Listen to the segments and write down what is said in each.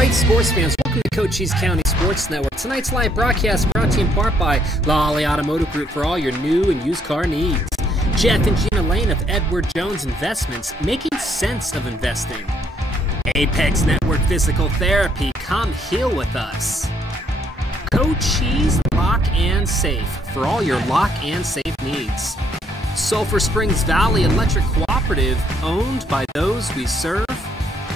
right, sports fans, welcome to Cochise County Sports Network. Tonight's live broadcast brought to you in part by Lolly Automotive Group for all your new and used car needs. Jeff and Gina Lane of Edward Jones Investments, making sense of investing. Apex Network Physical Therapy, come heal with us. Cochise Lock and Safe for all your lock and safe needs. Sulphur Springs Valley Electric Cooperative, owned by those we serve.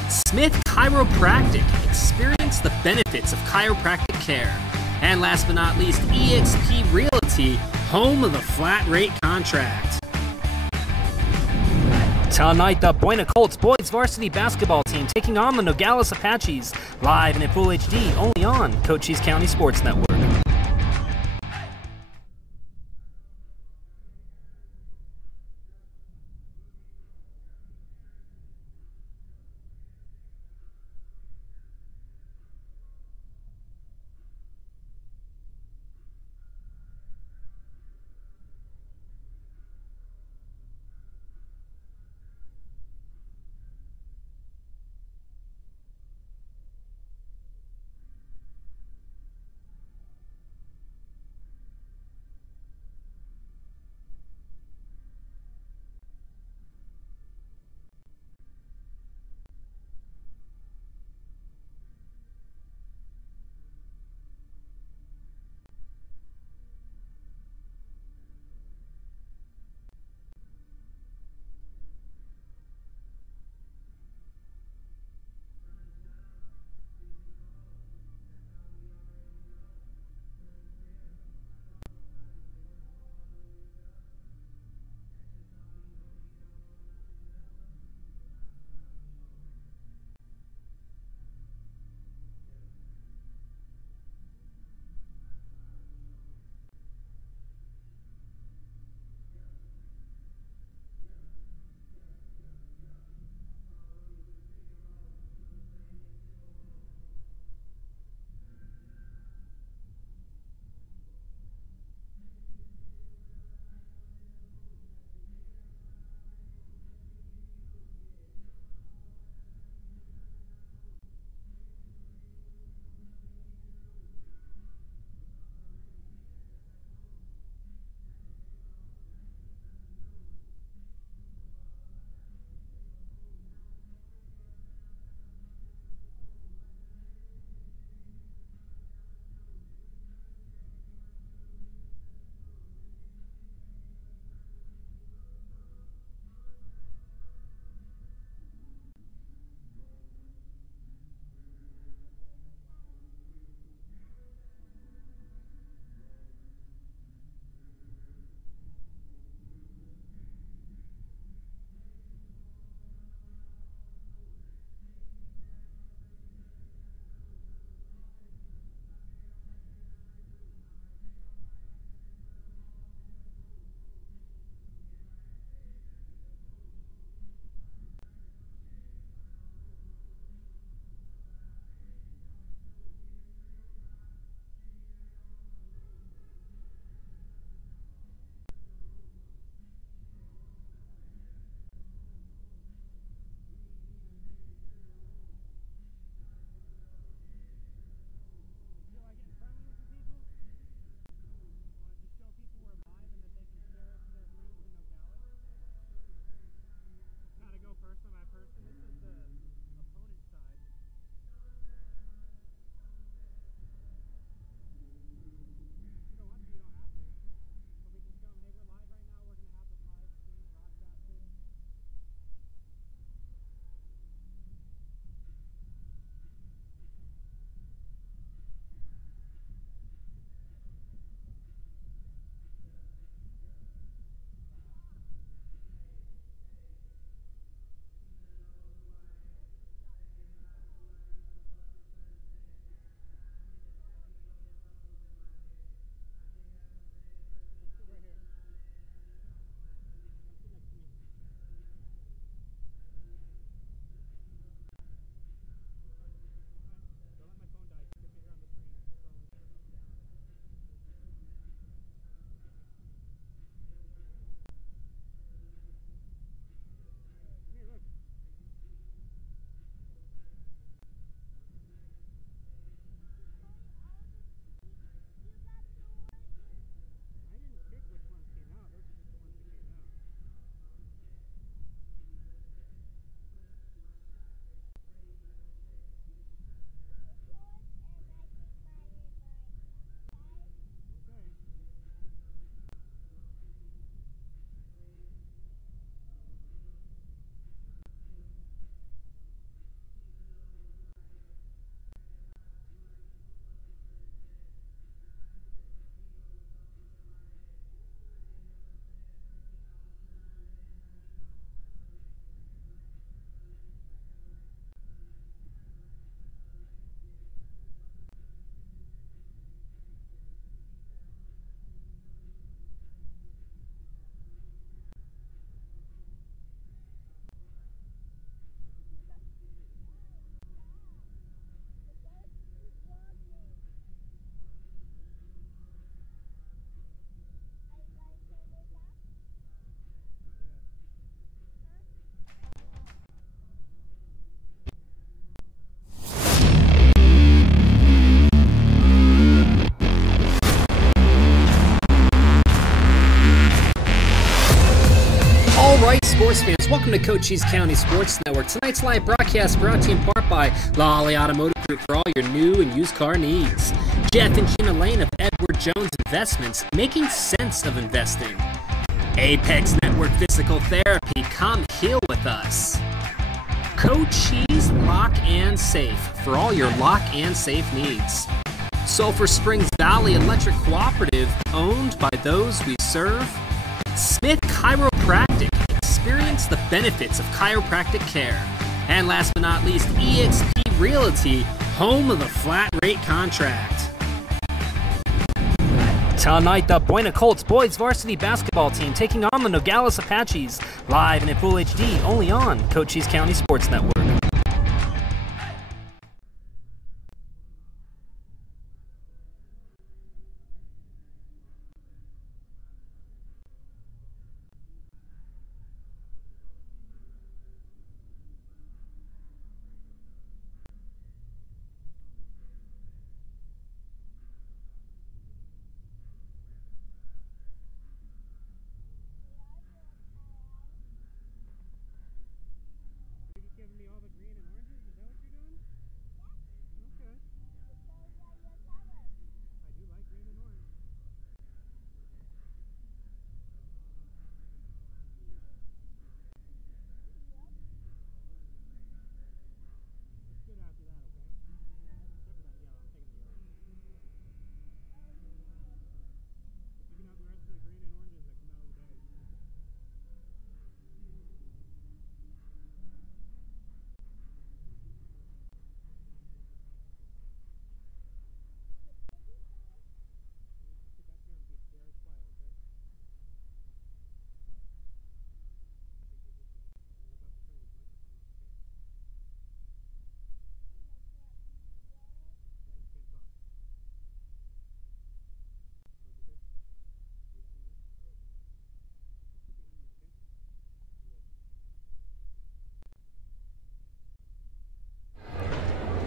Smith Chiropractic, experience the benefits of chiropractic care. And last but not least, eXp Realty, home of the flat rate contract. Tonight, the Buena Colts boys varsity basketball team taking on the Nogales Apaches, live and in full HD, only on Cochise County Sports Network. to Cochise County Sports Network. Tonight's live broadcast brought to you in part by Lolly Automotive Group for all your new and used car needs. Jeff and Gina Lane of Edward Jones Investments, making sense of investing. Apex Network Physical Therapy, come heal with us. Cochise Lock and Safe for all your lock and safe needs. Sulphur Springs Valley Electric Cooperative, owned by those we serve. Smith Chiropractic, experience the benefits of chiropractic care. And last but not least, eXp Realty, home of the flat rate contract. Tonight, the Buena Colts boys varsity basketball team taking on the Nogales Apaches, live and in full HD, only on Cochise County Sports Network.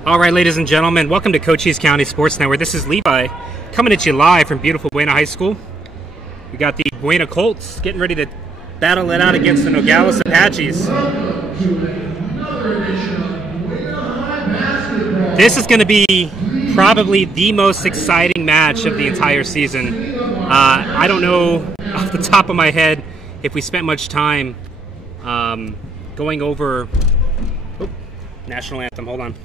All right, ladies and gentlemen, welcome to Cochise County Sports Network. This is Levi coming at you live from beautiful Buena High School. We got the Buena Colts getting ready to battle it out against the Nogales Apaches. This is going to be probably the most exciting match of the entire season. I don't know off the top of my head if we spent much time going over national anthem. Hold on.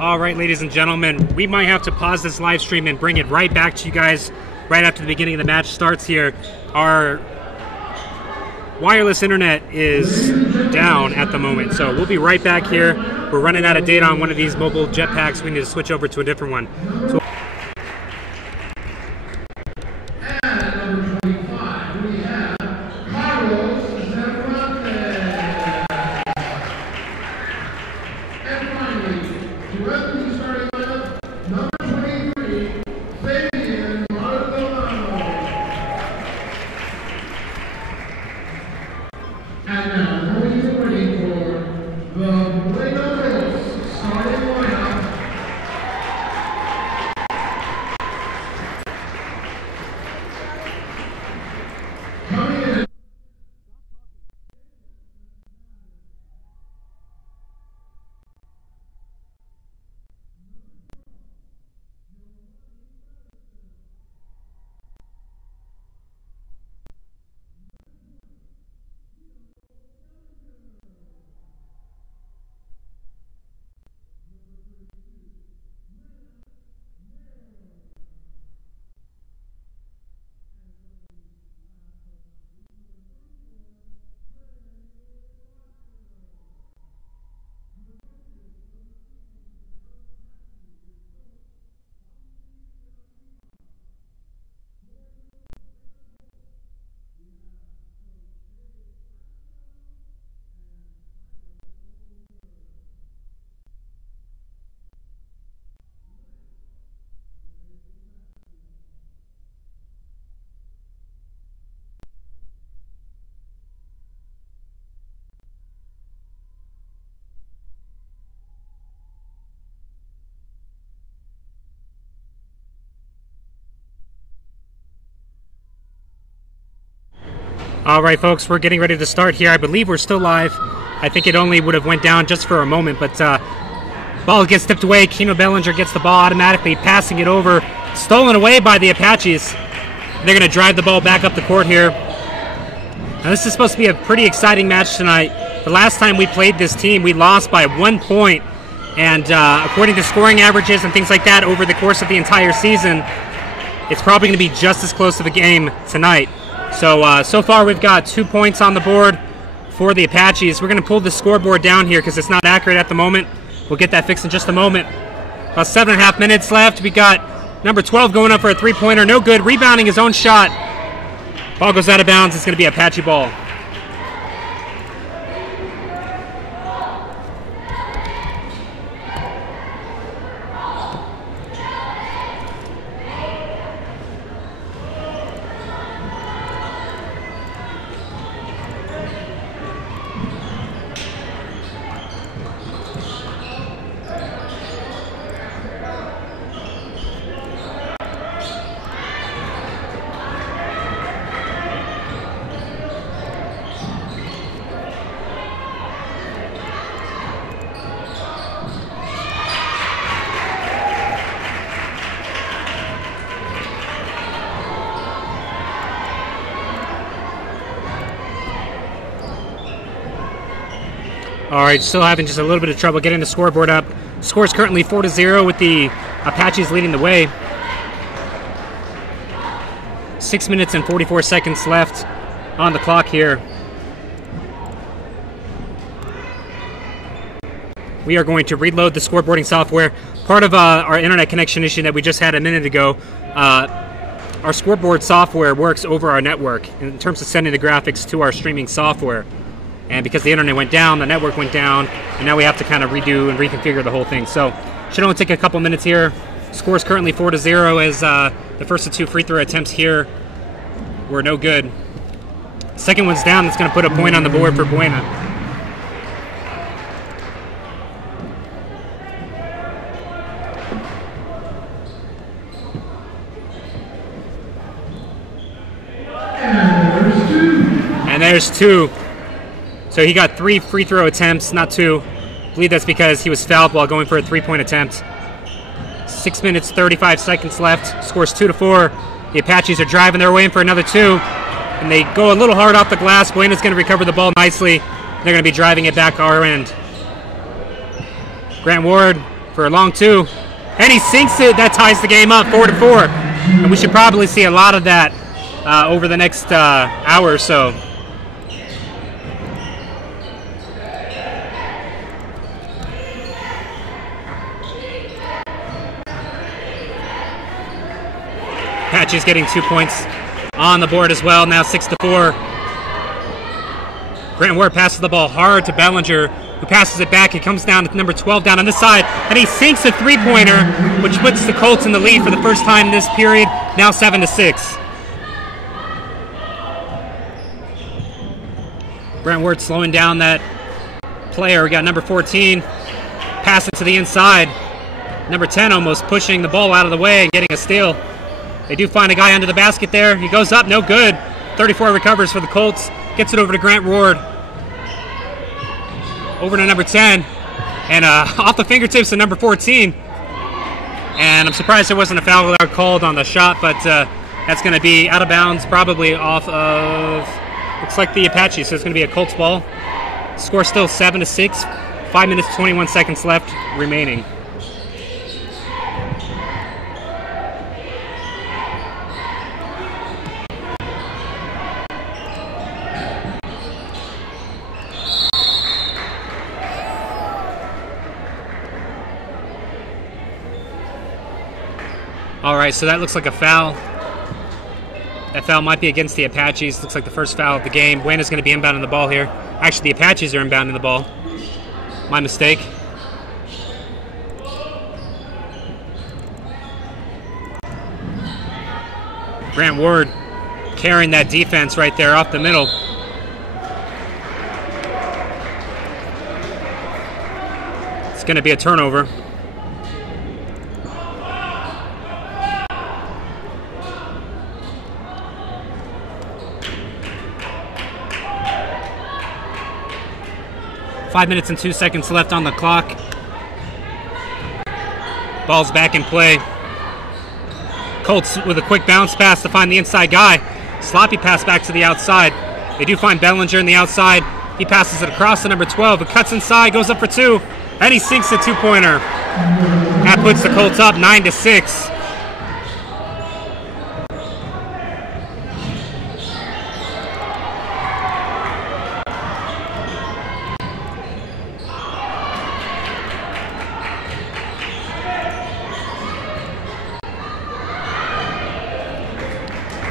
All right, ladies and gentlemen, we might have to pause this live stream and bring it right back to you guys right after the beginning of the match starts here. Our wireless internet is down at the moment, so we'll be right back here. We're running out of data on one of these mobile jetpacks. We need to switch over to a different one. So all right, folks, we're getting ready to start here. I believe we're still live. I think it only would have went down just for a moment, but ball gets tipped away. Keno Bellinger gets the ball automatically, passing it over. Stolen away by the Apaches. They're going to drive the ball back up the court here. Now, this is supposed to be a pretty exciting match tonight. The last time we played this team, we lost by 1 point. And according to scoring averages and things like that over the course of the entire season, it's probably going to be just as close of a game tonight. So far we've got 2 points on the board for the Apaches. We're going to pull the scoreboard down here because it's not accurate at the moment. We'll get that fixed in just a moment. About 7.5 minutes left. We got number 12 going up for a three-pointer. No good. Rebounding his own shot. Ball goes out of bounds. It's going to be Apache ball. All right, still having just a little bit of trouble getting the scoreboard up. Score is currently 4-0 with the Apaches leading the way. 6 minutes and 44 seconds left on the clock here. We are going to reload the scoreboarding software. Part of our internet connection issue that we just had a minute ago, our scoreboard software works over our network in terms of sending the graphics to our streaming software. And because the internet went down, the network went down, and now we have to kind of redo and reconfigure the whole thing. So should only take a couple minutes here. Score is currently 4-0 as the first of two free throw attempts here were no good. Second one's down. That's going to put a point on the board for Buena. And there's two. So he got 3 free throw attempts, not 2. I believe that's because he was fouled while going for a 3-point attempt. 6 minutes, 35 seconds left. Scores 2-4. The Apaches are driving their way in for another 2. And they go a little hard off the glass. Buena's going to recover the ball nicely. They're going to be driving it back our end. Grant Ward for a long 2. And he sinks it. That ties the game up, 4-4. And we should probably see a lot of that over the next hour or so. Apaches getting 2 points on the board as well. Now 6-4. Grant Ward passes the ball hard to Bellinger, who passes it back. He comes down to number 12 down on this side, and he sinks a three-pointer, which puts the Colts in the lead for the first time in this period. Now 7-6. Grant Ward slowing down that player. We got number 14 passing to the inside. Number 10 almost pushing the ball out of the way and getting a steal. They do find a guy under the basket there. He goes up, no good. 34 recovers for the Colts. Gets it over to Grant Ward. Over to number 10. And off the fingertips of number 14. And I'm surprised there wasn't a foul called on the shot, but that's going to be out of bounds, probably off of, looks like the Apaches, so it's going to be a Colts ball. Score still 7-6. 5 minutes, 21 seconds left remaining. All right, so that looks like a foul. That foul might be against the Apaches. Looks like the first foul of the game. Buena's going to be inbounding the ball here. Actually, the Apaches are inbounding the ball. My mistake. Grant Ward carrying that defense right there off the middle. It's going to be a turnover. Five minutes and 2 seconds left on the clock. Ball's back in play. Colts with a quick bounce pass to find the inside guy. Sloppy pass back to the outside. They do find Bellinger in the outside. He passes it across to number 12. It cuts inside, goes up for two, and he sinks a two-pointer. That puts the Colts up 9-6.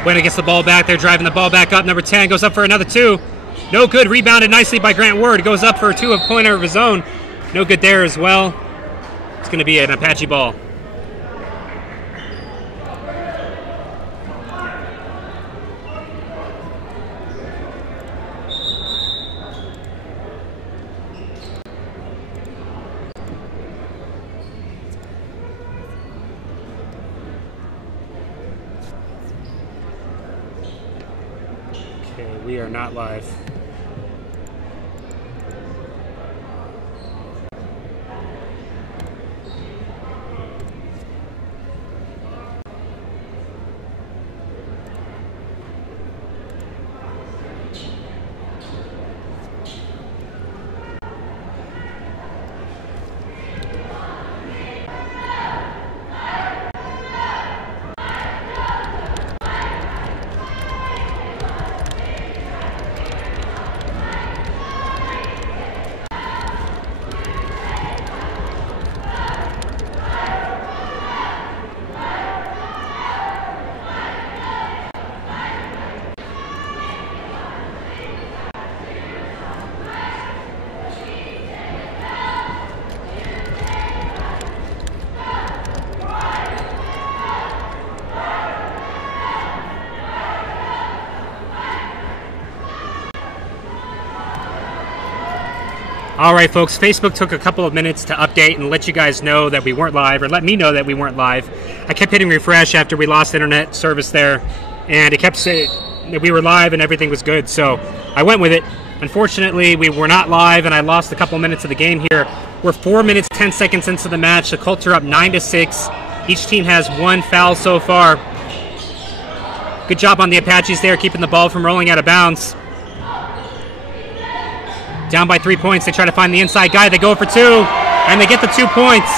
Buena gets the ball back. They're driving the ball back up. Number 10 goes up for another two. No good. Rebounded nicely by Grant Ward. Goes up for a two-pointer of his own. No good there as well. It's going to be an Apache ball. We are not live. All right, folks, Facebook took a couple of minutes to update and let you guys know that we weren't live, or let me know that we weren't live. I kept hitting refresh after we lost internet service there, and it kept saying that we were live and everything was good, so I went with it. Unfortunately, we were not live, and I lost a couple minutes of the game here. We're 4 minutes, 10 seconds into the match. The Colts are up 9-6. Each team has one foul so far. Good job on the Apaches there, keeping the ball from rolling out of bounds. Down by 3 points. They try to find the inside guy. They go for two, and they get the 2 points.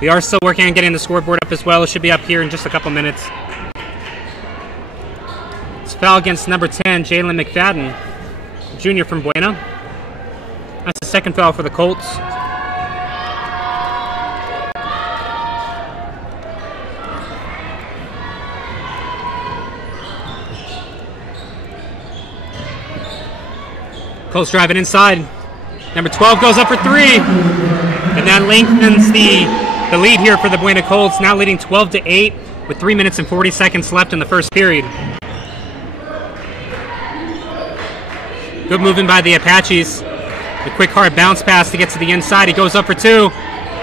We are still working on getting the scoreboard up as well. It should be up here in just a couple minutes. It's a foul against number 10, Jalen McFadden, junior from Buena. That's the second foul for the Colts. Colts driving inside. Number 12 goes up for three. And that lengthens the lead here for the Buena Colts, now leading 12-8 with 3 minutes and 40 seconds left in the first period. Good moving by the Apaches. The quick, hard bounce pass to get to the inside. He goes up for two.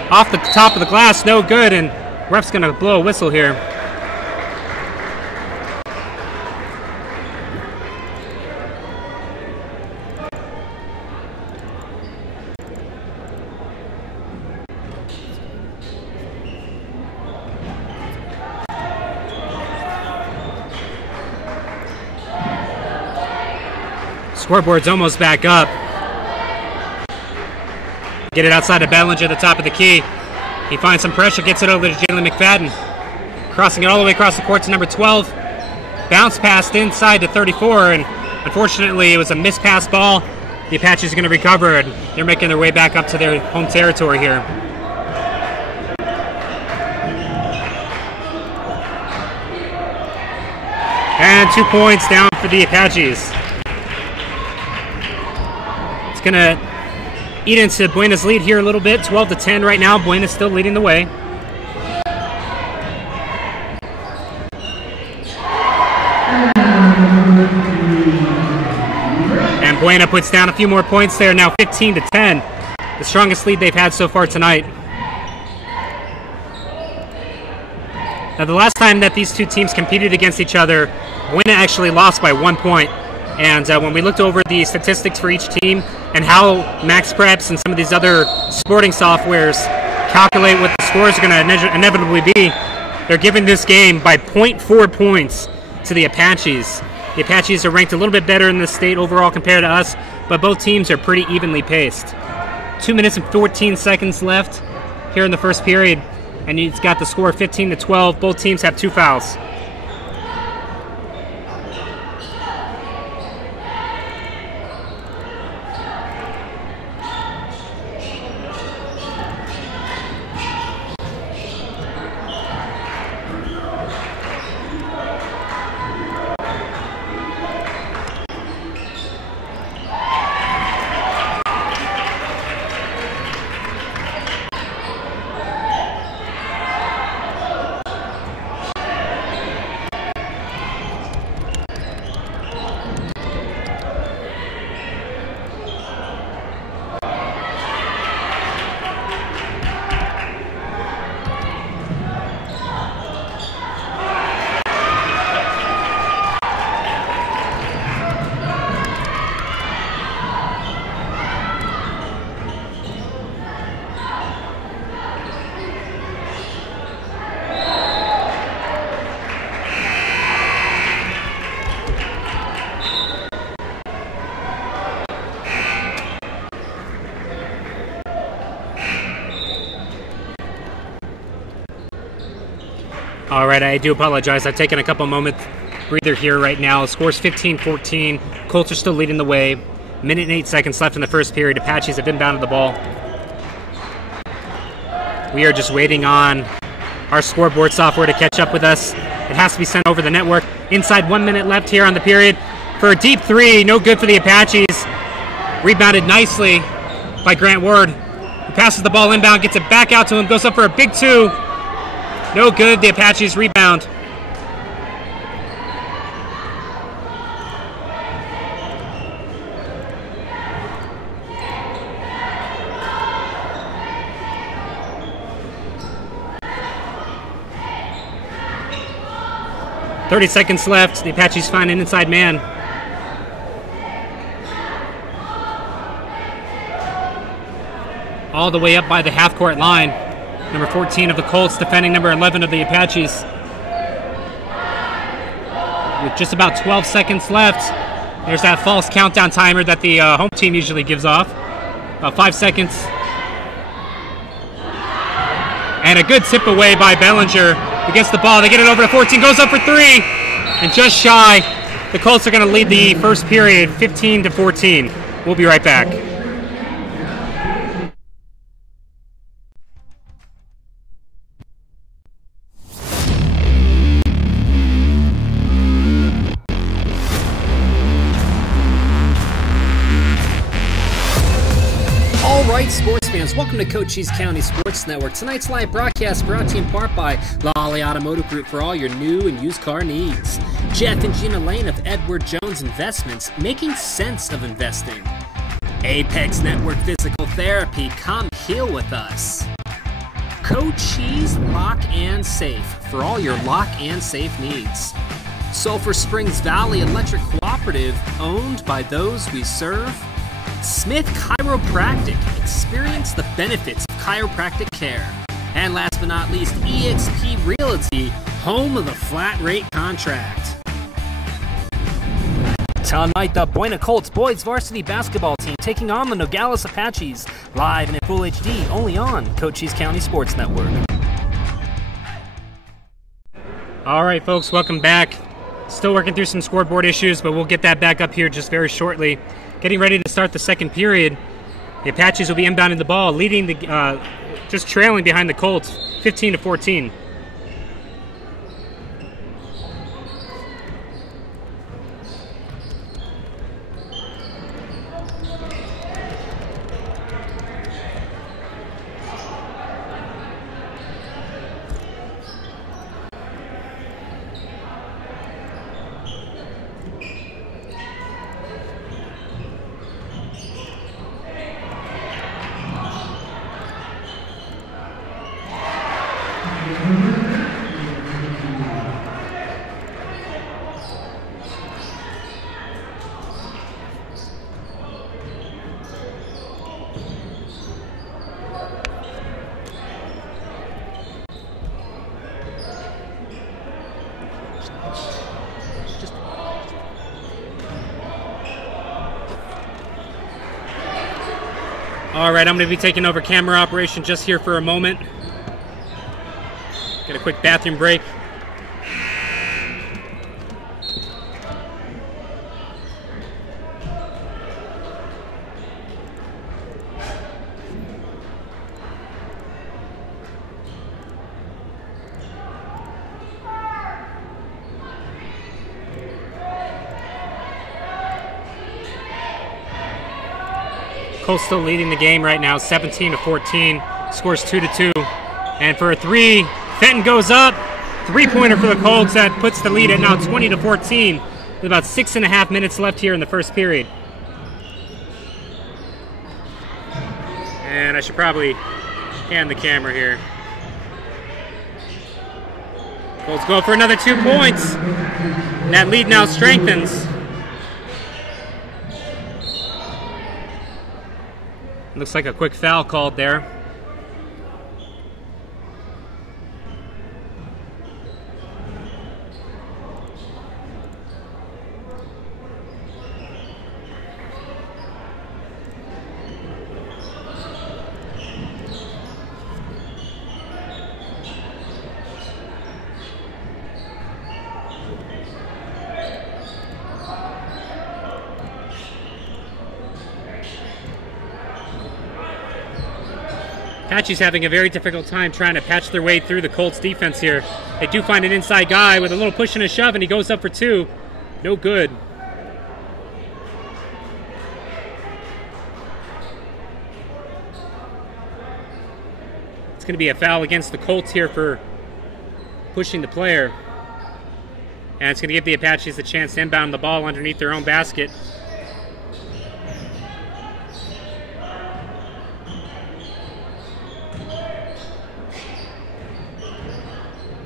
Off the top of the glass, no good, and ref's going to blow a whistle here. Scoreboard's almost back up. Get it outside of Bellinger at the top of the key. He finds some pressure, gets it over to Jalen McFadden. Crossing it all the way across the court to number 12. Bounce passed inside to 34, and unfortunately it was a mispass ball. The Apaches are going to recover, and they're making their way back up to their home territory here. And 2 points down for the Apaches. It's going to eat into Buena's lead here a little bit. 12-10 right now. Buena's still leading the way. And Buena puts down a few more points there. Now 15-10. The strongest lead they've had so far tonight. Now the last time that these two teams competed against each other, Buena actually lost by 1 point. And when we looked over the statistics for each team and how Max Preps and some of these other sporting softwares calculate what the scores are going to inevitably be, they're giving this game by 0.4 points to the Apaches. The Apaches are ranked a little bit better in the state overall compared to us, but both teams are pretty evenly paced. 2 minutes and 14 seconds left here in the first period, and it's got the score 15-12. Both teams have 2 fouls. All right, I do apologize. I've taken a couple moments breather here right now. Score's 15-14. Colts are still leading the way. Minute and 8 seconds left in the first period. Apaches have inbounded the ball. We are just waiting on our scoreboard software to catch up with us. It has to be sent over the network. Inside 1 minute left here on the period. For a deep three, no good for the Apaches. Rebounded nicely by Grant Ward. He passes the ball inbound, gets it back out to him, goes up for a big two. No good. The Apaches rebound. .30 seconds left. The Apaches find an inside man. All the way up by the half-court line. Number 14 of the Colts defending number 11 of the Apaches. With just about 12 seconds left, there's that false countdown timer that the home team usually gives off. About 5 seconds. And a good tip away by Bellinger. Who gets the ball. They get it over to 14. Goes up for three. And just shy. The Colts are going to lead the first period 15-14. We'll be right back. Welcome to Cochise County Sports Network. Tonight's live broadcast brought to you in part by Lolly Automotive Group for all your new and used car needs. Jeff and Gina Lane of Edward Jones Investments, making sense of investing. Apex Network Physical Therapy, come heal with us. Cochise Lock and Safe for all your lock and safe needs. Sulphur Springs Valley Electric Cooperative, owned by those we serve. Smith Chiropractic, experience the benefits of chiropractic care. And last but not least, eXp Realty, home of the flat rate contract. Tonight, the Buena Colts boys varsity basketball team taking on the Nogales Apaches, live and in full HD, only on Cochise County Sports Network. All right, folks, welcome back. Still working through some scoreboard issues, but we'll get that back up here just very shortly. Getting ready to start the second period. The Apaches will be inbounding the ball, leading the, just trailing behind the Colts, 15-14. All right, I'm going to be taking over camera operation just here for a moment. Get a quick bathroom break. Colts still leading the game right now, 17-14. Scores 2-2. And for a three, Fenton goes up. Three-pointer for the Colts. That puts the lead at now 20-14. With about 6.5 minutes left here in the first period. And I should probably hand the camera here. Colts go for another 2 points. And that lead now strengthens. Looks like a quick foul called there. Apache's having a very difficult time trying to patch their way through the Colts defense here. They do find an inside guy with a little push and a shove, and he goes up for two. No good. It's going to be a foul against the Colts here for pushing the player. And it's going to give the Apaches a chance to inbound the ball underneath their own basket.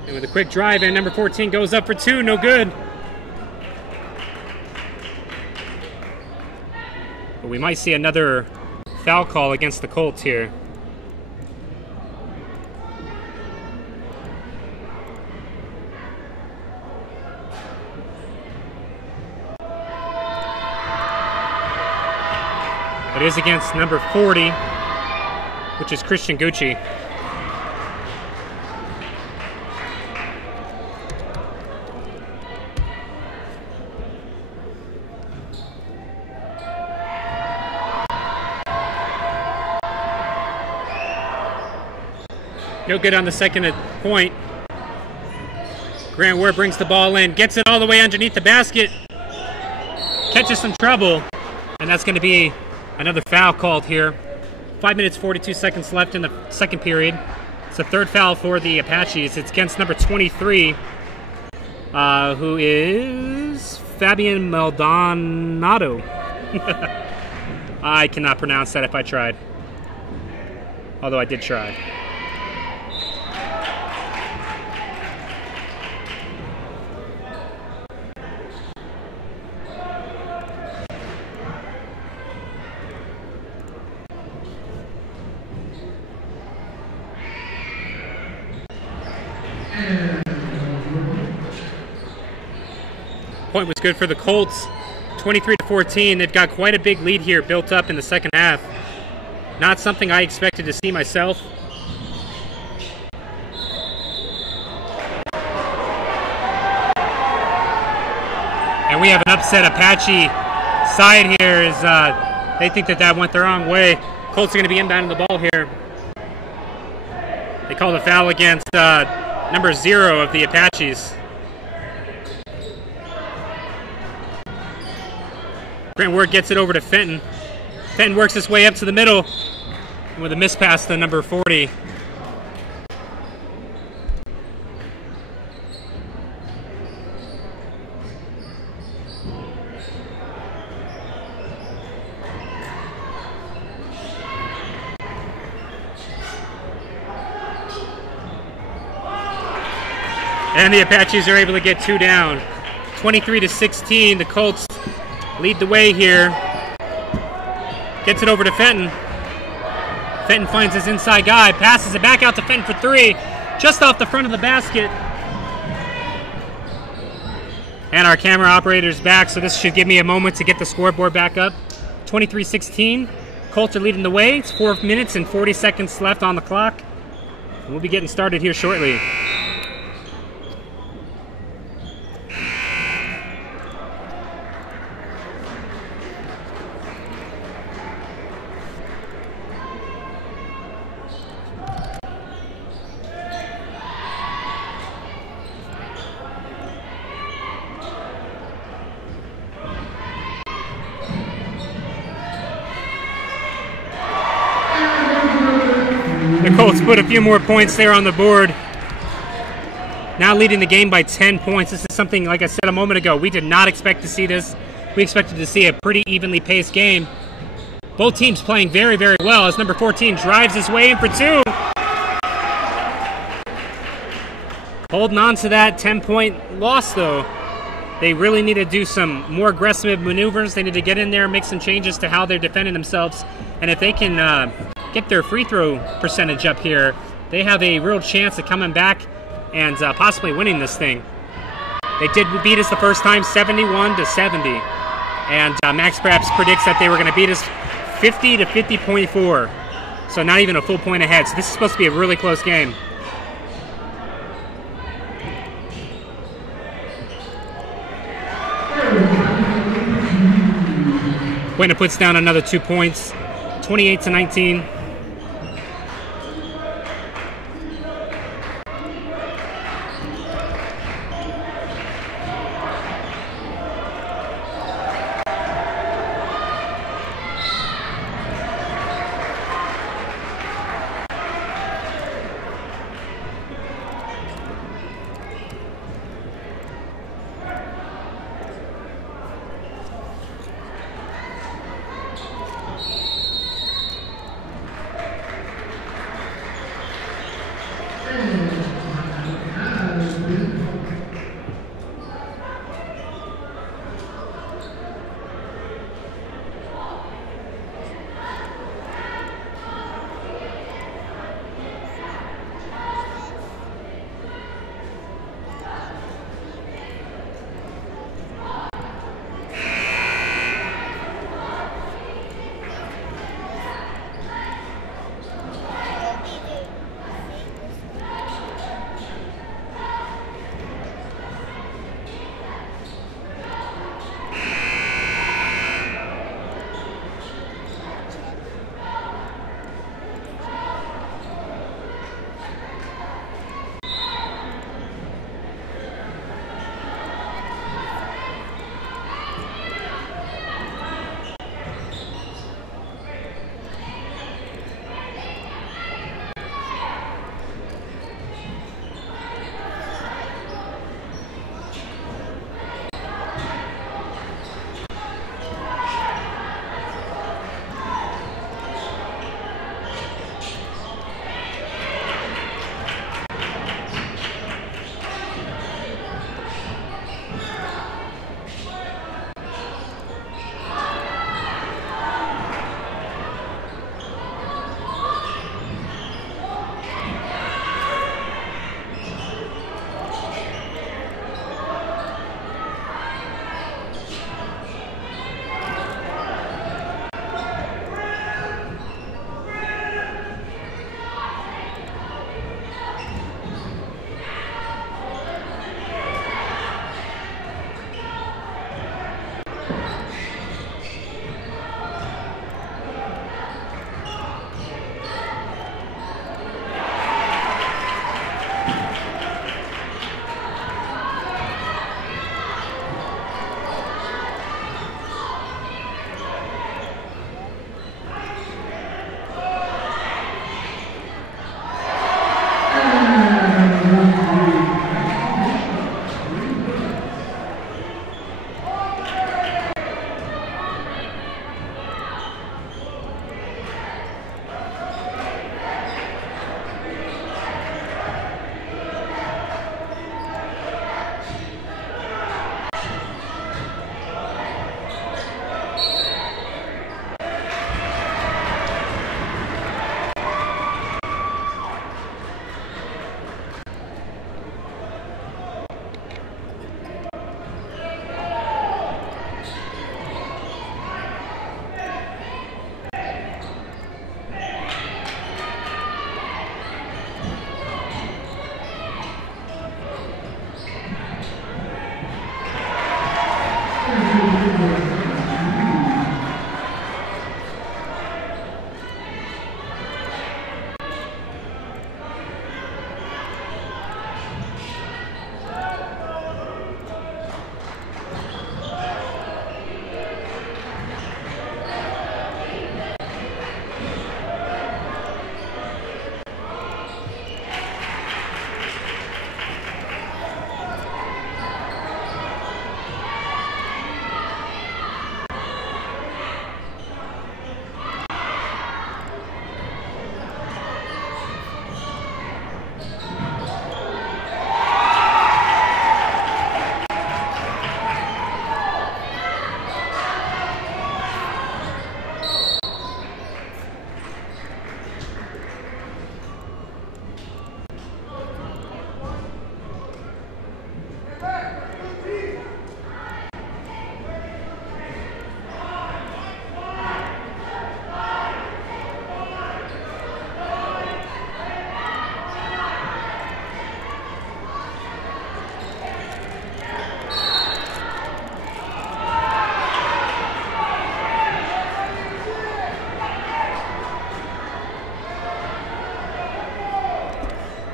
With a quick drive, and number 14 goes up for two, no good. But we might see another foul call against the Colts here. It is against number 40, which is Christian Gucci. No good on the second point. Grant Ware brings the ball in, gets it all the way underneath the basket, catches some trouble, and that's going to be another foul called here 5 minutes, 42 seconds left in the second period. It's the third foul for the Apaches. It's against number 23, who is Fabian Maldonado. I cannot pronounce that if I tried. Although I did try. Point was good for the Colts, 23-14. They've got quite a big lead here built up in the second half. Not something I expected to see myself. And we have an upset Apache side here as they think that went the wrong way. Colts are going to be inbounding the ball here. They called a foul against number 0 of the Apaches. Grant Ward gets it over to Fenton. Fenton works his way up to the middle with a miss pass to number 40. And the Apaches are able to get 2 down. 23-16, the Colts lead the way here. Gets it over to Fenton. Fenton finds his inside guy, passes it back out to Fenton for 3, just off the front of the basket. And our camera operator's back, so this should give me a moment to get the scoreboard back up. 23-16, Colts are leading the way. It's 4 minutes and 40 seconds left on the clock. We'll be getting started here shortly. The Colts put a few more points there on the board. Now leading the game by 10 points. This is something, like I said a moment ago, we did not expect to see this. We expected to see a pretty evenly paced game. Both teams playing very, very well as number 14 drives his way in for 2. Holding on to that 10-point loss, though. They really need to do some more aggressive maneuvers. They need to get in there and make some changes to how they're defending themselves. And if they can get their free throw percentage up here, they have a real chance of coming back and possibly winning this thing. They did beat us the first time, 71-70. And Max perhaps predicts that they were going to beat us 50-50.4. So not even a full point ahead. So this is supposed to be a really close game. Buena puts down another 2 points, 28-19.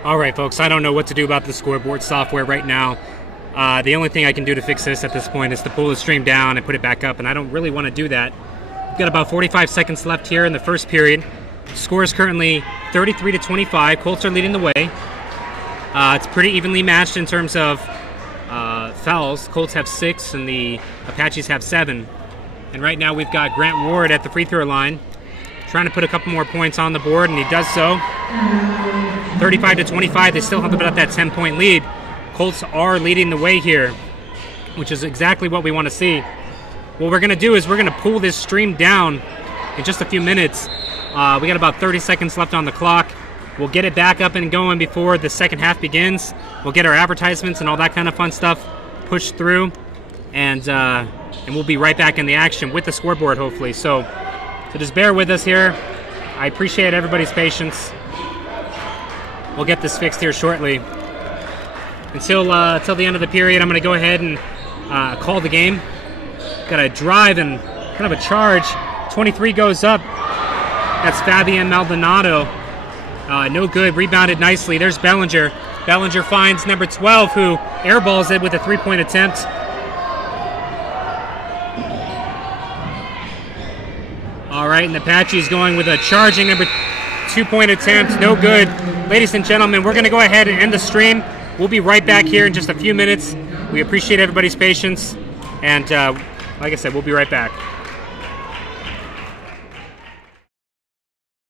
All right, folks, I don't know what to do about the scoreboard software right now. The only thing I can do to fix this at this point is to pull the stream down and put it back up, and I don't really want to do that. We've got about 45 seconds left here in the first period. The score is currently 33-25. Colts are leading the way. It's pretty evenly matched in terms of fouls. Colts have 6 and the Apaches have 7. And right now we've got Grant Ward at the free throw line trying to put a couple more points on the board, and he does so. 35-25. They still have about that 10-point lead. Colts are leading the way here, which is exactly what we want to see. What we're going to do is we're going to pull this stream down in just a few minutes. We got about 30 seconds left on the clock. We'll get it back up and going before the second half begins. We'll get our advertisements and all that kind of fun stuff pushed through, and we'll be right back in the action with the scoreboard, hopefully. So just bear with us here. I appreciate everybody's patience. We'll get this fixed here shortly. Until the end of the period, I'm going to go ahead and call the game. Got a drive and kind of a charge. 23 goes up. That's Fabian Maldonado. No good. Rebounded nicely. There's Bellinger. Bellinger finds number 12, who airballs it with a three-point attempt. All right, and the Apaches going with a charging number 2-point attempt. No good. Ladies and gentlemen, we're going to go ahead and end the stream. We'll be right back here in just a few minutes. We appreciate everybody's patience. And like I said, we'll be right back.